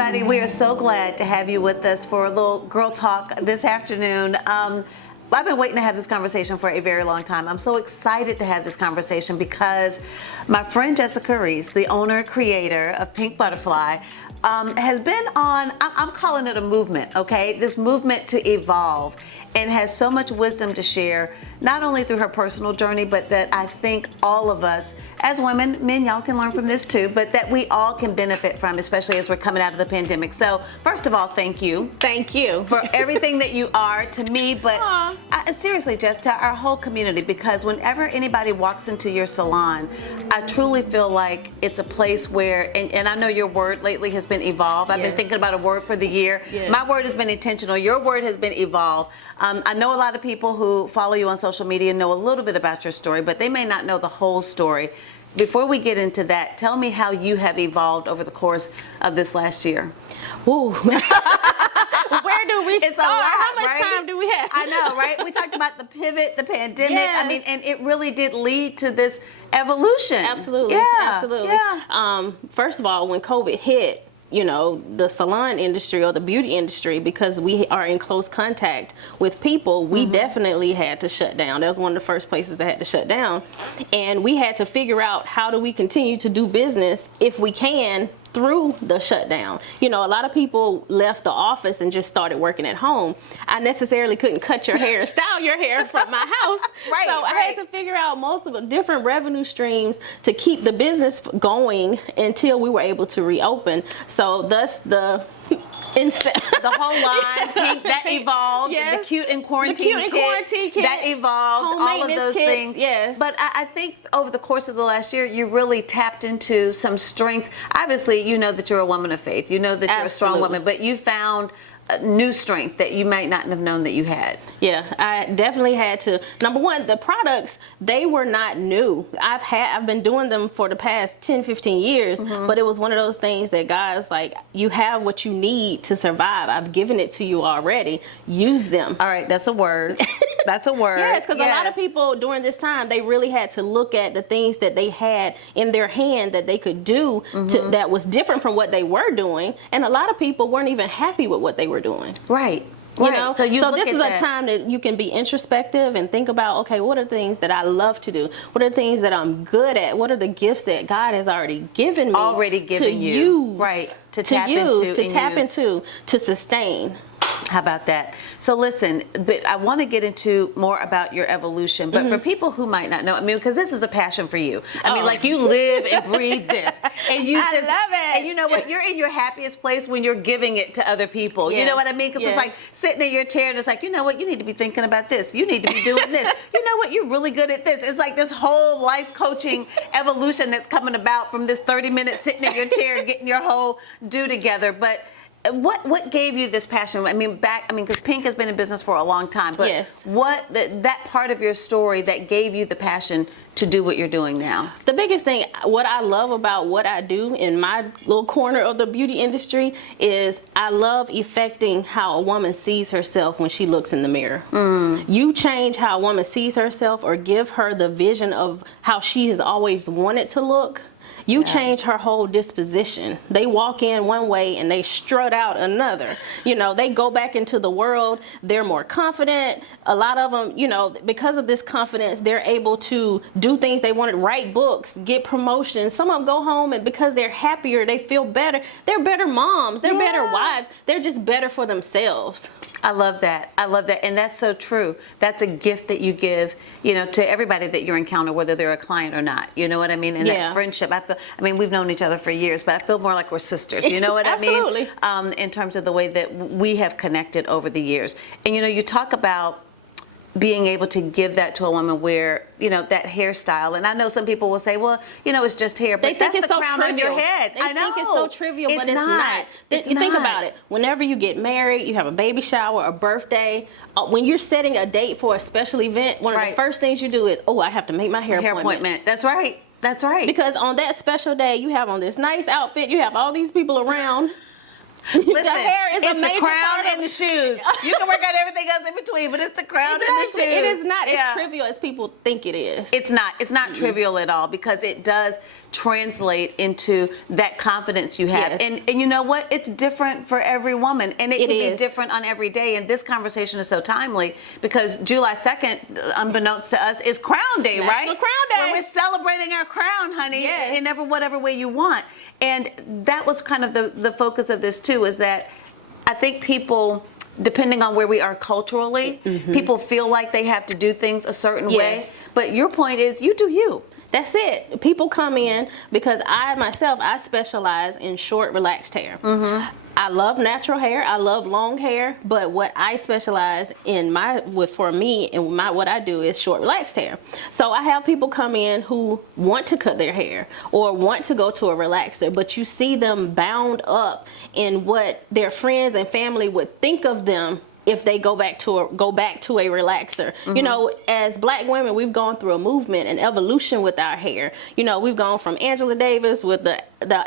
everybody. We are so glad to have you with us for a little girl talk this afternoon. I've been waiting to have this conversation for a very long time. I'm so excited to have this conversation because my friend Jessica Reese, the owner, creator of Pynk Butterfly, has been on, I'm calling it a movement, okay? This movement to evolve, and has so much wisdom to share, not only through her personal journey, but that I think all of us as women, men, y'all can learn from this too, but that we all can benefit from, especially as we're coming out of the pandemic. So first of all, thank you. Thank you. For everything that you are to me, but seriously, Jess, to our whole community, because whenever anybody walks into your salon, I truly feel like it's a place where, and I know your word lately has been evolve. I've been thinking about a word for the year. Yes. My word has been intentional. Your word has been evolve. I know a lot of people who follow you on social media know a little bit about your story, but they may not know the whole story. Before we get into that, tell me how you have evolved over the course of this last year. Ooh. Where do we start? It's a lot, How much right? time do we have? I know, right? We talked about the pivot, the pandemic. Yes. I mean, and it really did lead to this evolution. Absolutely. Yeah, Absolutely. yeah. First of all, when COVID hit, you know, the salon industry or the beauty industry, because we are in close contact with people, we definitely had to shut down. That was one of the first places that had to shut down. And we had to figure out, how do we continue to do business if we can through the shutdown. You know, a lot of people left the office and just started working at home. I necessarily couldn't cut your hair and style your hair from my house. Right, so I had to figure out multiple different revenue streams to keep the business going until we were able to reopen. So thus the the whole line, Pynk, that evolved. Yes. The cute and quarantine, The cute and quarantine kits, that evolved. home all of maintenance those kits, things. yes. But I think over the course of the last year, you really tapped into some strength. Obviously, you know that you're a woman of faith. You know that you're a strong Absolutely. woman, but you found new strength that you might not have known that you had. Yeah, I definitely had to. Number one, the products, they were not new. I've been doing them for the past 10, 15 years, but it was one of those things that God was like, you have what you need to survive. I've given it to you already. Use them. All right, that's a word. That's a word. Yes, because a lot of people during this time, they really had to look at the things that they had in their hand that they could do that was different from what they were doing. And a lot of people weren't even happy with what they were doing. Right. You know, so this is a time that you can be introspective and think about, okay, what are the things that I love to do? What are the things that I'm good at? What are the gifts that God has already given me? Already given to you. use, Right. To tap into, to sustain. How about that? So listen, but I want to get into more about your evolution, but for people who might not know, I mean, because this is a passion for you. I mean, like, you live and breathe this, and you I love it. And you know what? You're in your happiest place when you're giving it to other people. You know what I mean? Because it's like sitting in your chair and it's like, you know what? You need to be thinking about this. You need to be doing this. You know what? You're really good at this. It's like this whole life coaching evolution that's coming about from this 30 minutes sitting in your chair and getting your whole do together. But what gave you this passion? I mean, because Pynk has been in business for a long time, but what that part of your story that gave you the passion to do what you're doing now? The biggest thing, what I love about what I do in my little corner of the beauty industry is I love affecting how a woman sees herself when she looks in the mirror. You change how a woman sees herself or give her the vision of how she has always wanted to look. You change her whole disposition. They walk in one way and they strut out another. You know, they go back into the world. They're more confident. A lot of them, you know, because of this confidence, they're able to do things they wanted, write books, get promotions. Some of them go home and because they're happier, they feel better. They're better moms. They're better wives. They're just better for themselves. I love that. I love that. And that's so true. That's a gift that you give, you know, to everybody that you encounter, whether they're a client or not. You know what I mean? And that friendship, I mean, we've known each other for years, but I feel more like we're sisters. You know what I mean? Absolutely. In terms of the way that we have connected over the years. And, you know, you talk about being able to give that to a woman where, you know, that hairstyle. And I know some people will say, well, you know, it's just hair, but that's the crown on your head. I know. They think it's so trivial, but it's not. You think about it. Whenever you get married, you have a baby shower, a birthday, when you're setting a date for a special event, one of the first things you do is, oh, I have to make my hair appointment. That's right. That's right. Because on that special day, you have on this nice outfit, you have all these people around. Listen, the hair is it's a major the crown part of and the shoes. You can work out everything else in between, but it's the crown and the shoes. It is not Yeah. as trivial as people think it is. It's not. It's not trivial at all, because it does translate into that confidence you have. Yes. And you know what? It's different for every woman, and it can be is. different on every day. And this conversation is so timely because July 2nd, unbeknownst to us, is Crown Day, National right? Crown Day. When we're celebrating our crown, honey, Yes. in whatever way you want. And that was kind of the focus of this too, is that I think people, depending on where we are culturally, people feel like they have to do things a certain way. Yes. But your point is, you do you. That's it. People come in because I specialize in short, relaxed hair. I love natural hair. I love long hair. But what I specialize in for me and what I do is short, relaxed hair. So I have people come in who want to cut their hair or want to go to a relaxer, but you see them bound up in what their friends and family would think of them if they go back to a relaxer. You know, as Black women, we've gone through a movement and evolution with our hair. You know, we've gone from Angela Davis with the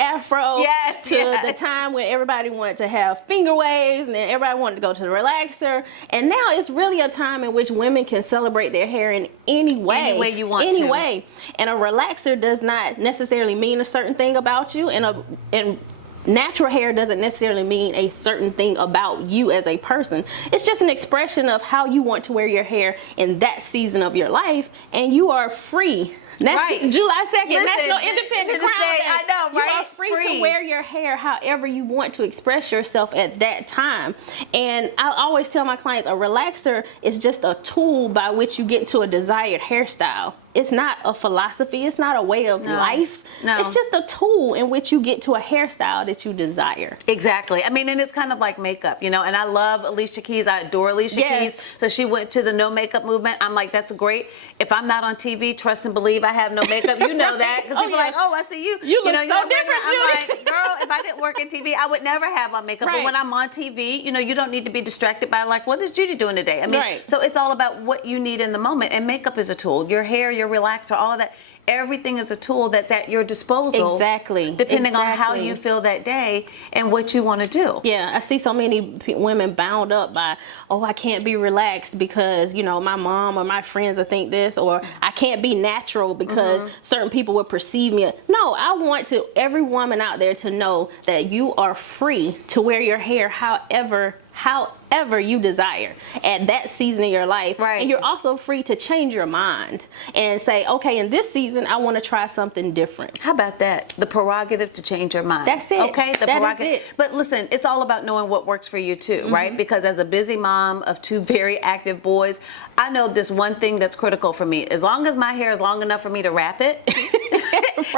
afro to the time when everybody wanted to have finger waves, and then everybody wanted to go to the relaxer. And now it's really a time in which women can celebrate their hair in any way. Any way you want Any to. way. And a relaxer does not necessarily mean a certain thing about you, and natural hair doesn't necessarily mean a certain thing about you as a person. It's just an expression of how you want to wear your hair in that season of your life, and you are free. Right. July 2nd, Listen, National Independent Crown Day. I know, right? You are free to wear your hair however you want to express yourself at that time. And I always tell my clients, a relaxer is just a tool by which you get to a desired hairstyle. It's not a philosophy. It's not a way of life. No. It's just a tool in which you get to a hairstyle that you desire. Exactly. I mean, and it's kind of like makeup, you know, and I love Alicia Keys. I adore Alicia Yes. Keys. So she went to the no makeup movement. I'm like, that's great. If I'm not on TV, trust and believe I have no makeup. You know that. Because people are like, oh, I see you. You look know, so you're not different, I'm Judi. like, girl, if I didn't work in TV, I would never have on makeup. Right. But when I'm on TV, you know, you don't need to be distracted by like, what is Judy doing today? I mean, Right. so it's all about what you need in the moment. And makeup is a tool. Your hair, your relaxer, all of that. Everything is a tool that's at your disposal. Exactly. Depending on how you feel that day and what you want to do. Yeah, I see so many women bound up by, oh, I can't be relaxed because, you know, my mom or my friends will think this, or I can't be natural because certain people will perceive me. No, I want every woman out there to know that you are free to wear your hair however you desire at that season of your life. Right. And you're also free to change your mind and say, okay, in this season, I want to try something different. How about that? The prerogative to change your mind. That's it. Okay, the That prerogative. is it. But listen, it's all about knowing what works for you too, right? Because as a busy mom of two very active boys, I know this one thing that's critical for me. As long as my hair is long enough for me to wrap it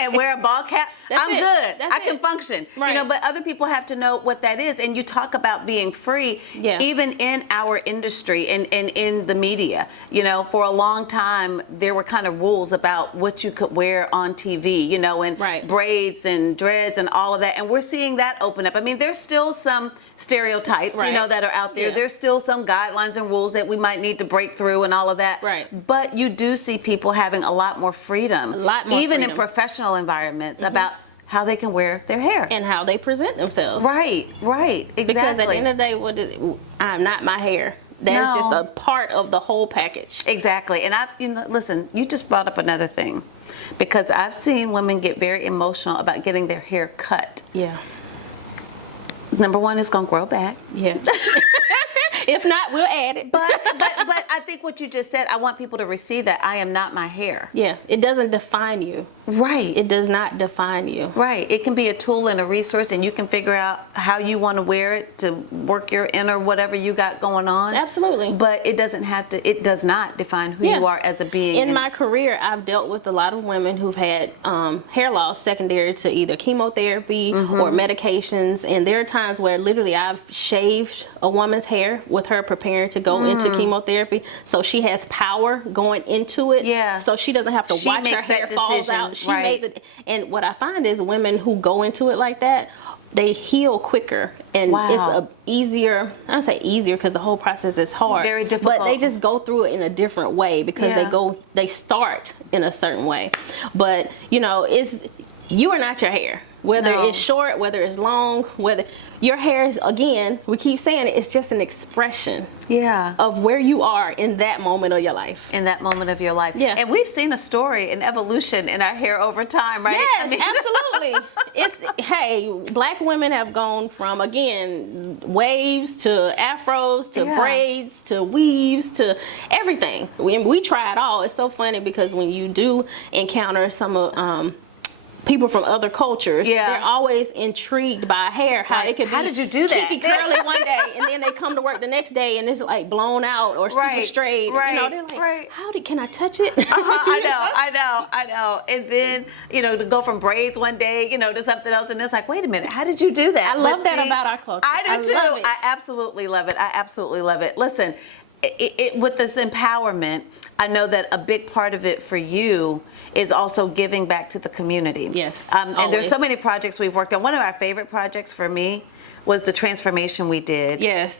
and wear a ball cap, I'm good. I can function. Right. You know, but other people have to know what that is. And you talk about being free, even in our industry and in the media. You know, for a long time, there were kind of rules about what you could wear on TV, you know, and braids and dreads and all of that. And we're seeing that open up. I mean, there's still some stereotypes, you know, that are out there. There's still some guidelines and rules that we might need to break through and all of that. Right. But you do see people having a lot more freedom. A lot more even freedom. in professional environments about how they can wear their hair. And how they present themselves. Right, exactly. Because at the end of the day, I'm not my hair. That's just a part of the whole package. Exactly. And listen, you just brought up another thing, because I've seen women get very emotional about getting their hair cut. Yeah. Number one, it's gonna grow back. Yeah. If not, we'll add it. But I think what you just said, I want people to receive that I am not my hair. Yeah, it doesn't define you. Right. It does not define you. Right. It can be a tool and a resource, and you can figure out how you want to wear it to work your inner whatever you got going on. Absolutely. But it does not define who you are as a being. In my career, I've dealt with a lot of women who've had hair loss secondary to either chemotherapy or medications, and there are times where literally I've shaved a woman's hair with her preparing to go into chemotherapy, so she has power going into it. Yeah. So she doesn't have to watch her hair falls out. She made it. And what I find is women who go into it like that, they heal quicker, and it's a easier. I don't say easier because the whole process is hard. Very difficult. But they just go through it in a different way because they start in a certain way. But you know, you are not your hair. Whether No. it's short, whether it's long, whether your hair is, again, we keep saying it, it's just an expression Yeah. of where you are in that moment of your life. In that moment of your life. Yeah. And we've seen a story, an evolution in our hair over time, right? Yes, absolutely. Hey, black women have gone from, again, waves to afros to Yeah. braids to weaves to everything. We try it all. It's so funny because when you do encounter some of people from other cultures, Yeah. they're always intrigued by hair, how Like, it could be how did you do that? cheeky curly one day, and then they come to work the next day and it's like blown out or super Right, straight. right, You know, they're like, right. can I touch it? I know. And then, to go from braids one day, to something else, and it's like, wait a minute, how did you do that? I love that about our culture. I do too. love it. I absolutely love it. Listen, with this empowerment, I know that a big part of it for you is also giving back to the community. Yes, And there's so always. many projects we've worked on. One of our favorite projects for me was the transformation we did. Yes.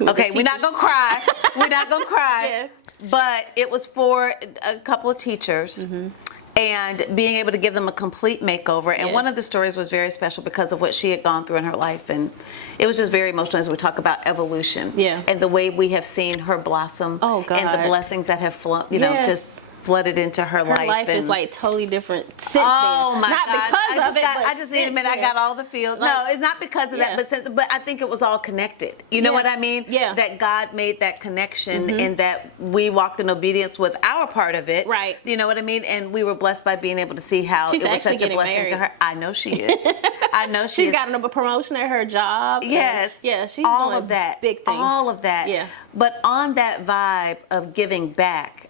Okay, we're not gonna cry. We're not gonna cry. Yes. But it was for a couple of teachers. Mm-hmm. And being able to give them a complete makeover. And one Yes. of the stories was very special because of what she had gone through in her life. And it was just very emotional as we talk about evolution. Yeah. And the way we have seen her blossom. Oh, God. And the blessings that have Yes. just flooded into her life. Her life is and- like totally different since then. Oh my Not God! because of it, but I just need to since admit I then. got all the feels. Like, No, it's not because of yeah. that, but I think it was all connected. You know Yeah. what I mean? Yeah. That God made that connection, and that we walked in obedience with our part of it. Right. You know what I mean? And we were blessed by being able to see how She's it was actually such a getting blessing married. to her. I know she is. I know she She's is. gotten a promotion at her job. and- Yes. Yeah, she's all doing of that. big things. All of that. Yeah. But on that vibe of giving back,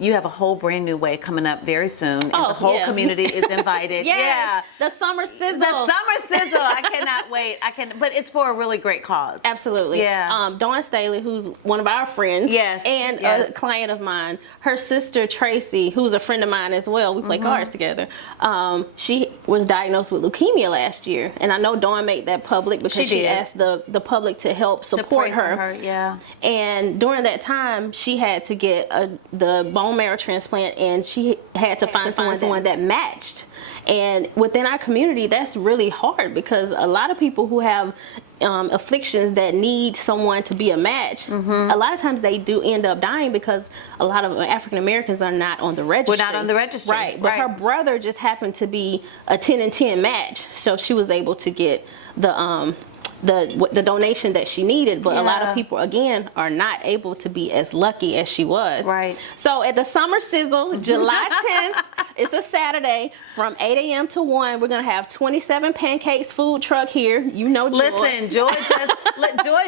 you have a whole brand new way coming up very soon, and Oh, the whole yeah. community is invited. Yes. Yeah. The summer sizzle. The summer sizzle. I cannot wait. But it's for a really great cause. Absolutely. Yeah. Dawn Staley, who's one of our friends. Yes, And a yes. client of mine. Her sister, Tracy, who's a friend of mine as well. We play Mm-hmm. cards together. She was diagnosed with leukemia last year. And I know Dawn made that public because She she did. asked the public to help To support pray for her. Yeah. And during that time, she had to get the bone marrow transplant, and she had to find someone that matched. And within our community, that's really hard because a lot of people who have afflictions that need someone to be a match, a lot of times they do end up dying because a lot of African Americans are not on the registry. We're not on the registry. Right. But her brother just happened to be a 10 and 10 match, so she was able to get the donation that she needed, but a lot Yeah. of people again are not able to be as lucky as she was. Right. So at the Summer Sizzle, July 10th, it's a Saturday from 8 a.m. to 1. We're gonna have 27 Pancakes food truck here. You know, Joy. Listen, Joy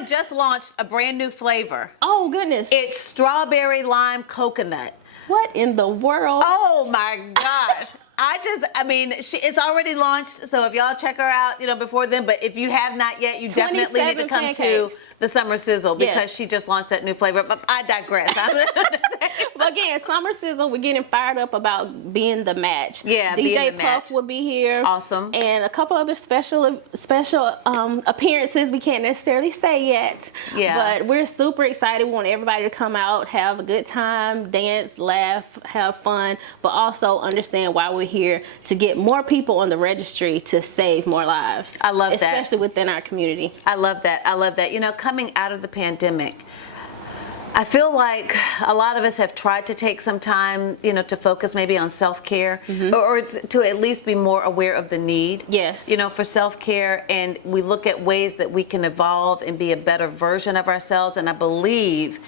just launched a brand new flavor. Oh goodness. It's strawberry lime coconut. What in the world? Oh my gosh. It's already launched, so if y'all check her out, before then, but if you have not yet, you definitely need to 27 come pancakes. to the Summer Sizzle because Yes. she just launched that new flavor, but I digress. But again, Summer Sizzle, we're getting fired up about being the match. Yeah, being DJ the Puff match. will be here. Awesome. And a couple other special appearances we can't necessarily say yet. Yeah. But we're super excited. We want everybody to come out, have a good time, dance, laugh, have fun, but also understand why we're here to get more people on the registry to save more lives. I love that. Especially within our community. I love that. Coming out of the pandemic, I feel like a lot of us have tried to take some time, to focus maybe on self-care or to at least be more aware of the need. Yes. For self-care, and we look at ways that we can evolve and be a better version of ourselves. And I believe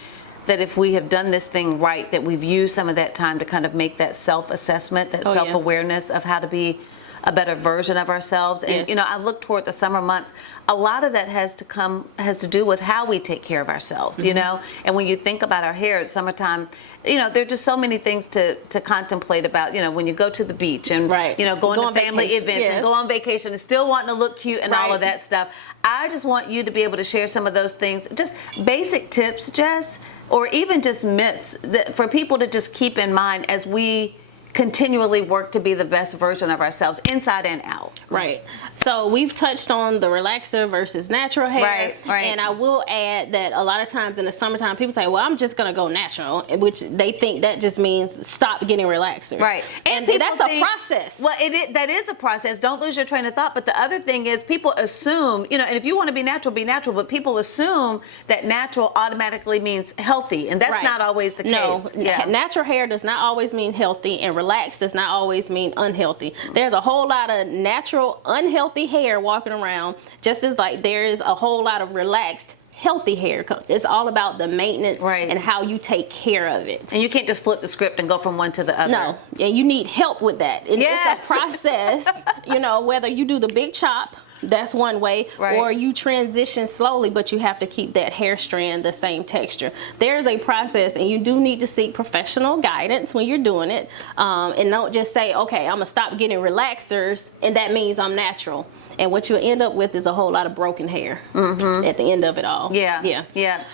that if we have done this thing right, that we've used some of that time to kind of make that self-assessment, that Oh, yeah. self-awareness of how to be a better version of ourselves. And Yes. I look toward the summer months. A lot of that has to do with how we take care of ourselves, And when you think about our hair at summertime, there are just so many things to contemplate about, when you go to the beach and Right. going Go to on family vacation, events yes. and go on vacation and still wanting to look cute and all Right. of that stuff. I just want you to be able to share some of those things, just basic tips, Jess, or even just myths that for people to just keep in mind as we continually work to be the best version of ourselves, inside and out? Right. So we've touched on the relaxer versus natural hair. Right. And I will add that a lot of times in the summertime, people say, well, I'm just going to go natural, which they think that just means stop getting relaxers. Right. And that's a process. Well, that is a process. Don't lose your train of thought. But the other thing is, people assume, and if you want to be natural, but people assume that natural automatically means healthy. And that's not always the case. No, natural hair does not always mean healthy, and relaxed does not always mean unhealthy. There's a whole lot of natural, unhealthy hair walking around, just as like there is a whole lot of relaxed, healthy hair. It's all about the maintenance and how you take care of it. And you can't just flip the script and go from one to the other. No, and you need help with that. It's a process, whether you do the big chop, that's one way, or you transition slowly, but you have to keep that hair strand the same texture. There's a process, and you do need to seek professional guidance when you're doing it, and don't just say, okay, I'm gonna stop getting relaxers and that means I'm natural. And what you'll end up with is a whole lot of broken hair at the end of it all. Yeah.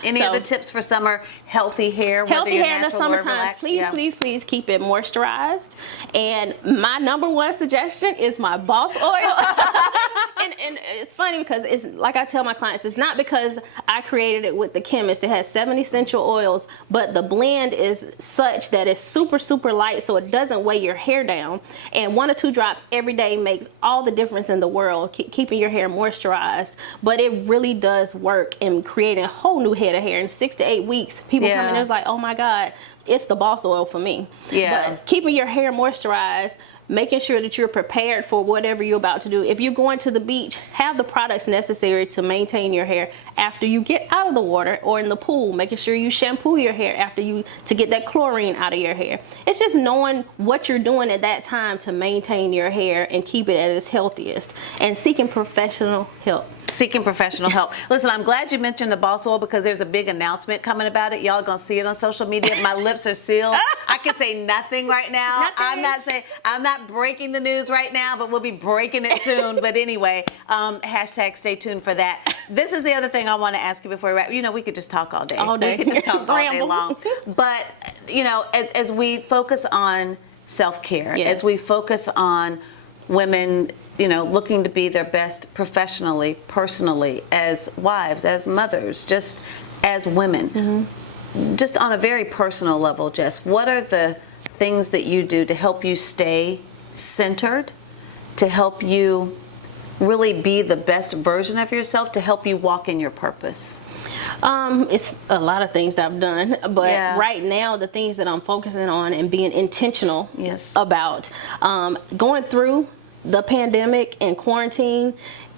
Any other tips for summer healthy hair? Healthy hair in the summertime. Please keep it moisturized. And my number one suggestion is my Boss Oil. and it's funny because it's like I tell my clients, it's not because I created it with the chemist. It has 7 essential oils, but the blend is such that it's super, super light, so it doesn't weigh your hair down. And 1 or 2 drops every day makes all the difference in the world. Keeping your hair moisturized, but it really does work in creating a whole new head of hair in 6 to 8 weeks. People come in, it's like, oh my God, it's the Boss Oil for me. But keeping your hair moisturized, making sure that you're prepared for whatever you're about to do. If you're going to the beach, have the products necessary to maintain your hair after you get out of the water or in the pool, making sure you shampoo your hair to get that chlorine out of your hair. It's just knowing what you're doing at that time to maintain your hair and keep it at its healthiest, and seeking professional help. Listen, I'm glad you mentioned the Boss Oil because there's a big announcement coming about it. Y'all gonna see it on social media. My lips are sealed. I can say nothing right now. I'm not breaking the news right now, but we'll be breaking it soon. But anyway, hashtag stay tuned for that. This is the other thing I want to ask you before we wrap. We could just talk all day. We could just talk all day long. But as we focus on self-care, as we focus on women, looking to be their best professionally, personally, as wives, as mothers, just as women, just on a very personal level, Jess, what are the things that you do to help you stay centered, to help you really be the best version of yourself, to help you walk in your purpose? It's a lot of things I've done, but right now the things that I'm focusing on and being intentional about, going through the pandemic and quarantine,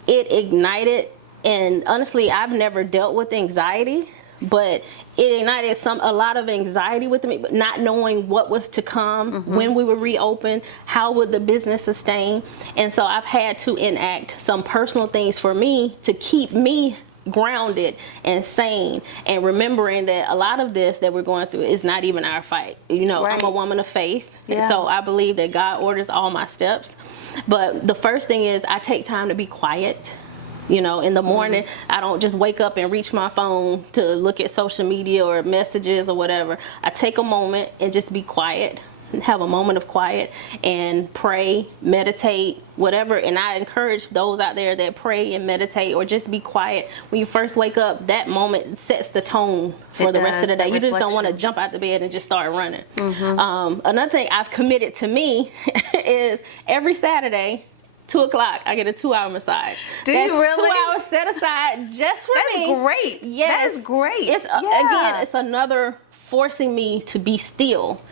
it ignited, and honestly, I've never dealt with anxiety, but it ignited a lot of anxiety with me, but not knowing what was to come, when we would reopen, how would the business sustain. And so I've had to enact some personal things for me to keep me grounded and sane, and remembering that a lot of this that we're going through is not even our fight. I'm a woman of faith, so I believe that God orders all my steps. But the first thing is I take time to be quiet. In the morning, I don't just wake up and reach my phone to look at social media or messages or whatever. I take a moment and just be quiet, have a moment of quiet, and pray, meditate, whatever. And I encourage those out there that pray and meditate or just be quiet. When you first wake up, that moment sets the tone for the rest of the day. You just don't want to jump out the bed and just start running. Another thing I've committed to me is every Saturday, 2 o'clock, I get a 2-hour massage. Do you really? 2 hours set aside just for me. That's great. Yes. That is great. Again, it's another forcing me to be still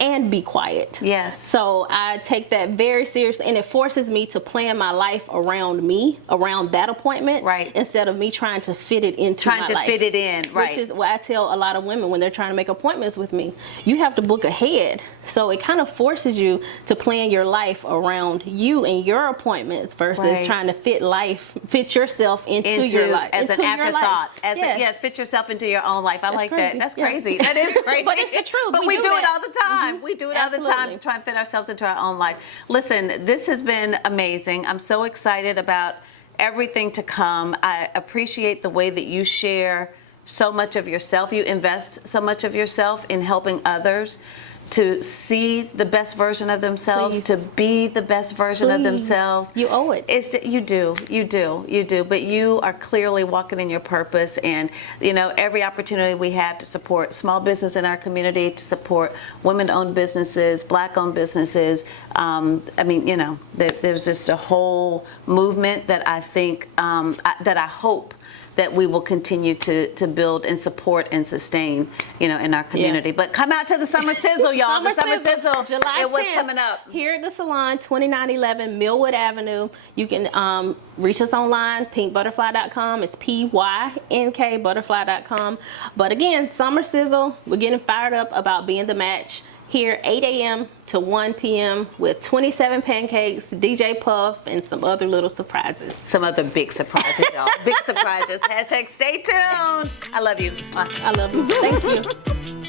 and be quiet. So I take that very seriously, and it forces me to plan my life around me, around that appointment, instead of me trying to fit it into my life. Fit it in, Which is what I tell a lot of women when they're trying to make appointments with me. You have to book ahead. So it kind of forces you to plan your life around you and your appointments versus trying to fit yourself into your life. As an afterthought. Fit yourself into your own life. I like that. That's crazy. That is crazy. But it's the truth. But we do it all the time. We do it all the time to try and fit ourselves into our own life. Listen, this has been amazing. I'm so excited about everything to come. I appreciate the way that you share so much of yourself. You invest so much of yourself in helping others to see the best version of themselves, Please. to be the best version of Please. themselves. You owe it. You do. But you are clearly walking in your purpose, and every opportunity we have to support small business in our community, to support women-owned businesses, Black-owned businesses. There's just a whole movement that I think that I hope that we will continue to build and support and sustain, in our community. Yeah. But come out to the Summer Sizzle, y'all. The Summer Sizzle. July 10th. What's coming up? Here at the salon, 2911 Millwood Avenue. You can reach us online, pynkbutterfly.com. It's PYNK butterfly.com. But again, Summer Sizzle, we're getting fired up about being the match. Here, 8 a.m. to 1 p.m. with 27 pancakes, DJ Puff, and some other little surprises. Some other big surprises, y'all. Big surprises. # stay tuned. I love you. I love you. Thank you.